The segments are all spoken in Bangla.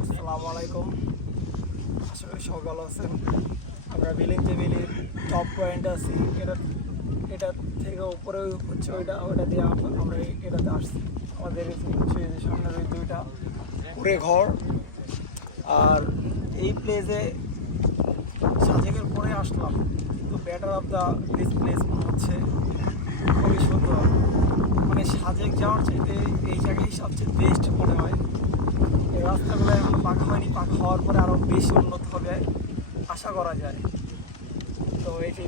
আসসালামু আলাইকুম, আশা করি সবাই ভালো আছেন। আমরা বিলিং টেবিলের টপ পয়েন্ট আছি, এটা থেকে উপরে হচ্ছে ওইটা দিয়ে আমরা এটাতে আসছি। আমাদের হচ্ছে সামনের ওই দুইটা কুড়ে ঘর। আর এই প্লেসে সাজেকের পরে আসলাম, কিন্তু better of the this place মনে হচ্ছে খুবই সুন্দর। মানে সাজেক যাওয়ার চাইতে এই জায়গায় সবচেয়ে বেস্ট মনে হয়। এই রাস্তাগুলো এখন পাকা হয়নি, পাকা হওয়ার পরে আরও বেশি উন্নত হবে আশা করা যায়। তো এই যে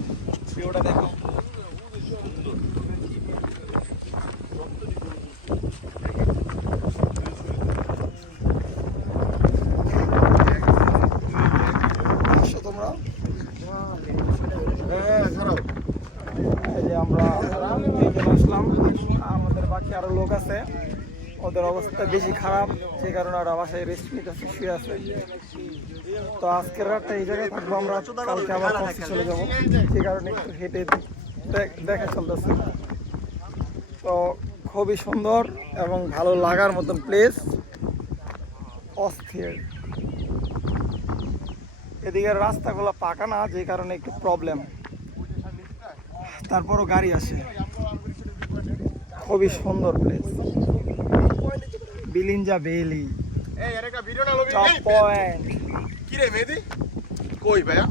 ভিউটা দেখো, তোমরা এই যে আমরা আসলাম, আমাদের বাকি আরো লোক আছে, ওদের অবস্থা বেশি খারাপ, যে কারণে ওরা বাসায় রেস্ট নিতে শুয়ে আছে। তো আজকের রাতটা এই জায়গায় থাকবো, আমরা কালকে আবার কক্সে চলে যাবো, যে কারণে একটু হেঁটে দেখা চলতেছে। তো খুবই সুন্দর এবং ভালো লাগার মতন প্লেস, অস্থির। এদিকের রাস্তাগুলো পাকা না, যে কারণে একটু প্রবলেম, তারপরও গাড়ি আসে। খুবই সুন্দর প্লেস, বিলিঞ্জা ভ্যালি টপ পয়েন্ট। কি রে মেহেদি কই ভাইয়া?